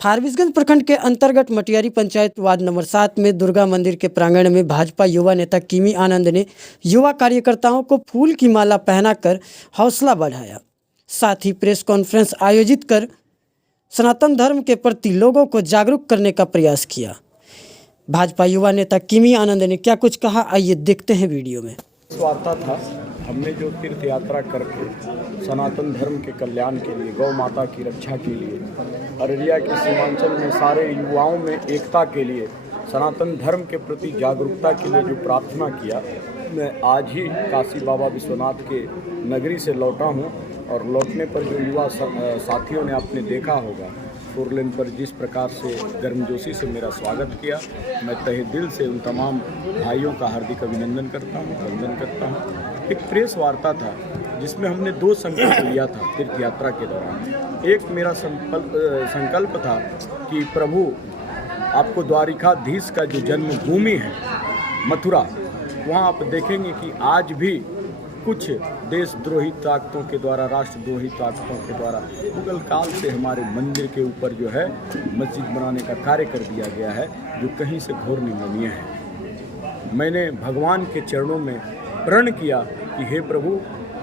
फारबिसगंज प्रखंड के अंतर्गत मटियारी पंचायत वार्ड नंबर 7 में दुर्गा मंदिर के प्रांगण में भाजपा युवा नेता किमी आनंद ने युवा कार्यकर्ताओं को फूल की माला पहनाकर हौसला बढ़ाया। साथ ही प्रेस कॉन्फ्रेंस आयोजित कर सनातन धर्म के प्रति लोगों को जागरूक करने का प्रयास किया। भाजपा युवा नेता किमी आनंद ने क्या कुछ कहा, आइए देखते हैं वीडियो में। वार्ता था, हमने जो तीर्थ यात्रा करके सनातन धर्म के कल्याण के लिए, गौ माता की रक्षा के लिए, अररिया के सीमांचल में सारे युवाओं में एकता के लिए, सनातन धर्म के प्रति जागरूकता के लिए जो प्रार्थना किया, मैं आज ही काशी बाबा विश्वनाथ के नगरी से लौटा हूँ। और लौटने पर जो युवा साथियों ने आपने देखा होगा, फोर लेन पर जिस प्रकार से गर्मजोशी से मेरा स्वागत किया, मैं तहे दिल से उन तमाम भाइयों का हार्दिक अभिनंदन करता हूँ, वंदन करता हूँ। एक प्रेस वार्ता था जिसमें हमने 2 संकल्प लिया था तीर्थ यात्रा के दौरान। एक मेरा संकल्प था कि प्रभु आपको द्वारिकाधीश का जो जन्मभूमि है मथुरा, वहाँ आप देखेंगे कि आज भी कुछ देशद्रोही ताकतों के द्वारा, राष्ट्रद्रोही ताकतों के द्वारा मुगल काल से हमारे मंदिर के ऊपर जो है मस्जिद बनाने का कार्य कर दिया गया है, जो कहीं से घोर निंदनीय है। मैंने भगवान के चरणों में प्रण किया कि हे प्रभु,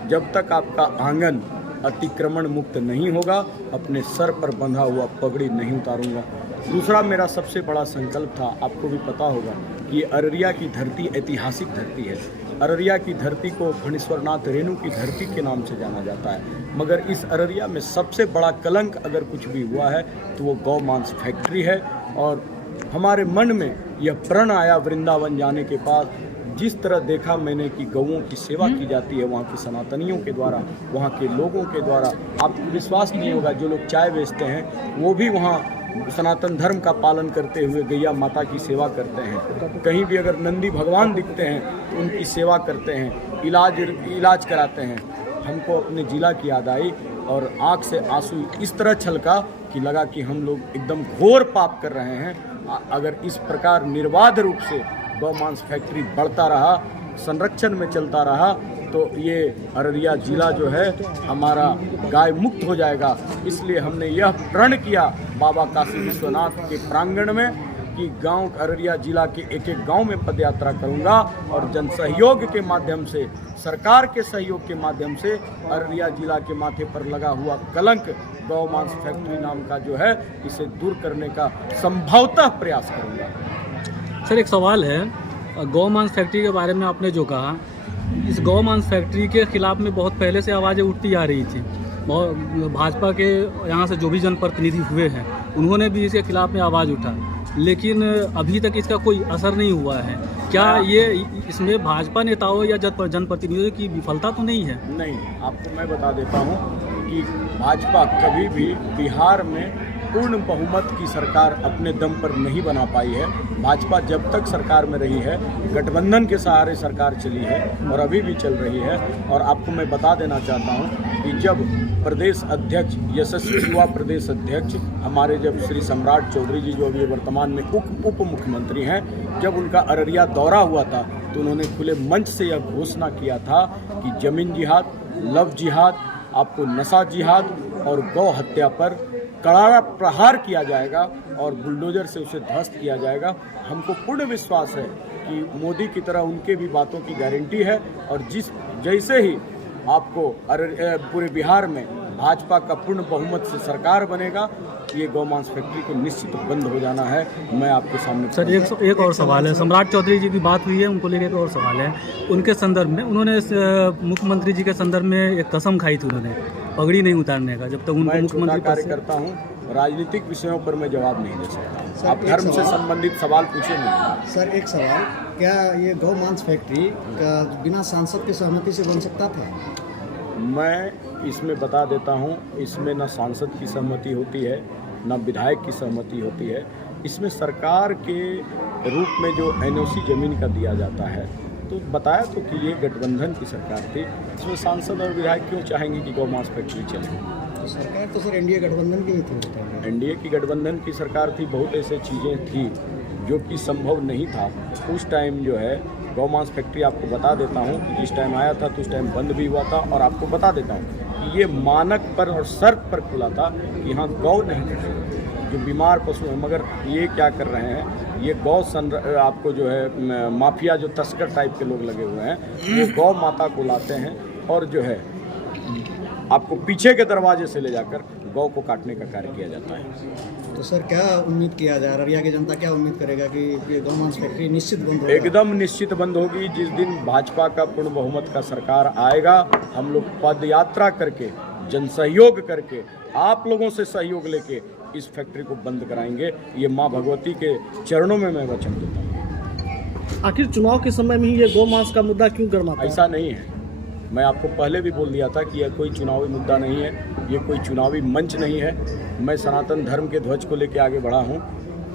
जब तक आपका आंगन अतिक्रमण मुक्त नहीं होगा, अपने सर पर बंधा हुआ पगड़ी नहीं उतारूंगा। दूसरा मेरा सबसे बड़ा संकल्प था, आपको भी पता होगा कि अररिया की धरती ऐतिहासिक धरती है। अररिया की धरती को फणीश्वरनाथ रेणु की धरती के नाम से जाना जाता है, मगर इस अररिया में सबसे बड़ा कलंक अगर कुछ भी हुआ है तो वो गौ मांस फैक्ट्री है। और हमारे मन में यह प्रण आया वृंदावन जाने के बाद, जिस तरह देखा मैंने कि गौओं की सेवा की जाती है वहाँ के सनातनियों के द्वारा, वहाँ के लोगों के द्वारा। आपको विश्वास नहीं होगा, जो लोग चाय बेचते हैं वो भी वहाँ सनातन धर्म का पालन करते हुए गैया माता की सेवा करते हैं। कहीं भी अगर नंदी भगवान दिखते हैं तो उनकी सेवा करते हैं, इलाज कराते हैं। हमको अपने जिला की याद आई और आँख से आंसू इस तरह छलका कि लगा कि हम लोग एकदम घोर पाप कर रहे हैं। अगर इस प्रकार निर्बाध रूप से गौ मांस फैक्ट्री बढ़ता रहा, संरक्षण में चलता रहा, तो ये अररिया जिला जो है हमारा गाय मुक्त हो जाएगा। इसलिए हमने यह प्रण किया बाबा काशी विश्वनाथ के प्रांगण में कि गांव अररिया जिला के एक एक गांव में पदयात्रा करूंगा और जन सहयोग के माध्यम से, सरकार के सहयोग के माध्यम से अररिया जिला के माथे पर लगा हुआ कलंक गौ मांस फैक्ट्री नाम का जो है, इसे दूर करने का संभवतः प्रयास करूंगा। सर, एक सवाल है, गौ मांस फैक्ट्री के बारे में आपने जो कहा, इस गौ मांस फैक्ट्री के खिलाफ में बहुत पहले से आवाज़ें उठती आ रही थी। भाजपा के यहाँ से जो भी जनप्रतिनिधि हुए हैं उन्होंने भी इसके खिलाफ में आवाज़ उठा, लेकिन अभी तक इसका कोई असर नहीं हुआ है। क्या ये इसमें भाजपा नेताओं या जनप्रतिनिधियों की विफलता तो नहीं है? नहीं, आपको मैं बता देता हूँ कि भाजपा कभी भी बिहार में पूर्ण बहुमत की सरकार अपने दम पर नहीं बना पाई है। भाजपा जब तक सरकार में रही है, गठबंधन के सहारे सरकार चली है और अभी भी चल रही है। और आपको मैं बता देना चाहता हूं कि जब प्रदेश अध्यक्ष, यशस्वी युवा प्रदेश अध्यक्ष हमारे, जब श्री सम्राट चौधरी जी जो अभी वर्तमान में उप मुख्यमंत्री हैं, जब उनका अररिया दौरा हुआ था तो उन्होंने खुले मंच से यह घोषणा किया था कि जमीन जिहाद, लव जिहाद, आपको नशा जिहाद और गौ हत्या पर कड़ा प्रहार किया जाएगा और बुलडोजर से उसे ध्वस्त किया जाएगा। हमको पूर्ण विश्वास है कि मोदी की तरह उनके भी बातों की गारंटी है। और जैसे ही आपको पूरे बिहार में भाजपा का पूर्ण बहुमत से सरकार बनेगा, ये गौ मांस फैक्ट्री को निश्चित बंद हो जाना है। मैं आपके सामने सर एक और सवाल है, सम्राट चौधरी जी की बात हुई है, उनको लेकर एक और सवाल है। उनके संदर्भ में उन्होंने मुख्यमंत्री जी के संदर्भ में एक कसम खाई थी, उन्होंने पगड़ी नहीं उतारने का जब तक उनको मुख्यमंत्री कार्य करता हूँ। राजनीतिक विषयों पर मैं जवाब नहीं दे सकता। आप धर्म से संबंधित सवाल पूछे नहीं। सर, एक सवाल, क्या ये गौ मांस फैक्ट्री का बिना सांसद की सहमति से बन सकता था? मैं इसमें बता देता हूँ, इसमें न सांसद की सहमति होती है, न विधायक की सहमति होती है। इसमें सरकार के रूप में जो NOC जमीन का दिया जाता है, तो बताया तो कि ये गठबंधन की सरकार थी, इसमें सांसद और विधायक क्यों चाहेंगे कि गौ मांस फैक्ट्री चले? तो सरकार तो सर एनडीए गठबंधन की ही थी। एनडीए की गठबंधन की सरकार थी, बहुत ऐसे चीज़ें थी जो कि संभव नहीं था उस टाइम। जो है गौ मांस फैक्ट्री, आपको बता देता हूँ कि जिस टाइम आया था तो उस टाइम बंद भी हुआ था। और आपको बता देता हूँ कि ये मानक पर और शर्त पर खुला था कि यहाँ गौ नहीं जो बीमार पशु हैं, मगर ये क्या कर रहे हैं, ये आपको जो है माफिया जो तस्कर टाइप के लोग लगे हुए हैं, वो गौ माता को लाते हैं और जो है आपको पीछे के दरवाजे से ले जाकर गौ को काटने का कार्य किया जाता है। तो सर क्या उम्मीद किया जाए, अररिया की जनता क्या उम्मीद करेगा कि ये गौ मांस फैक्ट्री निश्चित बंद होगा? एकदम निश्चित बंद होगी। जिस दिन भाजपा का पूर्ण बहुमत का सरकार आएगा, हम लोग पद यात्रा करके, जन सहयोग करके, आप लोगों से सहयोग लेके इस फैक्ट्री को बंद कराएंगे। ये माँ भगवती के चरणों में मैं वचन देता हूँ। आखिर चुनाव के समय में ही ये गौ मांस का मुद्दा क्यों गर्माता है? ऐसा नहीं है, मैं आपको पहले भी बोल दिया था कि यह कोई चुनावी मुद्दा नहीं है, ये कोई चुनावी मंच नहीं है। मैं सनातन धर्म के ध्वज को लेकर आगे बढ़ा हूँ।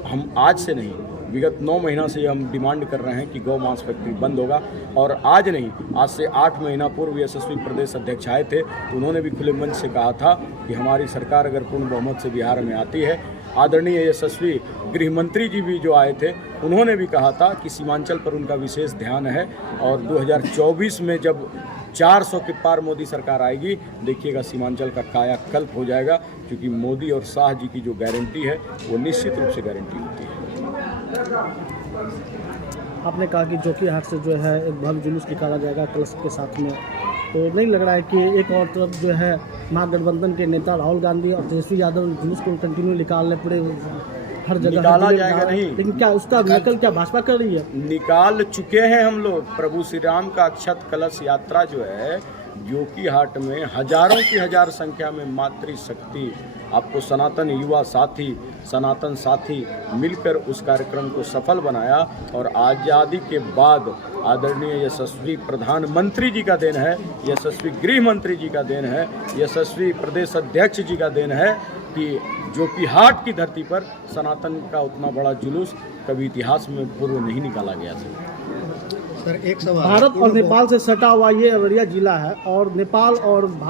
हम आज से नहीं, विगत 9 महीना से हम डिमांड कर रहे हैं कि गौ मांस फैक्ट्री बंद होगा। और आज नहीं, आज से 8 महीना पूर्व यशस्वी प्रदेश अध्यक्ष आए थे, तो उन्होंने भी खुले मंच से कहा था कि हमारी सरकार अगर पूर्ण बहुमत से बिहार में आती है, आदरणीय यशस्वी गृह मंत्री जी भी जो आए थे, उन्होंने भी कहा था कि सीमांचल पर उनका विशेष ध्यान है। और 2024 में जब 400 के पार मोदी सरकार आएगी, देखिएगा सीमांचल का कायाकल्प हो जाएगा, क्योंकि मोदी और शाह जी की जो गारंटी है वो निश्चित रूप से गारंटी होती है। आपने कहा कि जोकीहाट से जो है एक भव्य जुलूस निकाला जाएगा कलश के साथ में, तो नहीं लग रहा है कि एक और तरफ जो है महागठबंधन के नेता राहुल गांधी और तेजस्वी यादव जुलूस को कंटिन्यू निकालने पूरे हर जगह निकाला जाएगा नहीं, लेकिन क्या उसका नकल क्या भाजपा कर रही है? निकाल चुके हैं हम लोग। प्रभु श्री राम का अक्षत कलश यात्रा जो है जोकीहाट में हजारों की हजार संख्या में मातृशक्ति, आपको सनातन युवा साथी, सनातन साथी मिलकर उस कार्यक्रम को सफल बनाया। और आज़ादी के बाद आदरणीय यशस्वी प्रधानमंत्री जी का देन है, यशस्वी गृह मंत्री जी का देन है, यशस्वी प्रदेश अध्यक्ष जी का देन है कि जोकीहाट की धरती पर सनातन का उतना बड़ा जुलूस कभी इतिहास में पूर्व नहीं निकाला गया था। सर एक सवाल, भारत और नेपाल से सटा हुआ ये अररिया जिला है और नेपाल और भारत